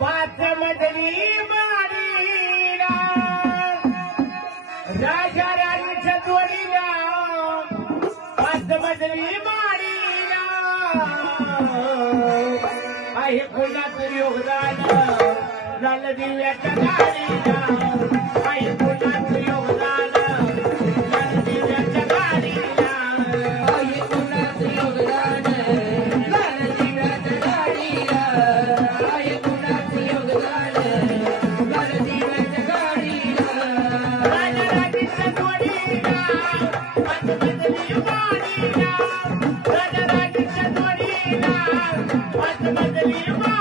पाच मजली माडीला राजा राणीच्या जोडीला पाच मजली माडीला आहे कुणाचं योगदान झालं दिव्याच्या गाडीला आहे कुणाचं योगदान झालं दिव्याच्या गाडीला आहे कुणाचं योगदान झालं दिव्याच्या गाडीला आहे कुणाचं योगदान झालं दिव्याच्या गाडीला राजा राणीच्या जोडीला पाच मजली माडीला राजा राणीच्या जोडीला पाच मजली माडीला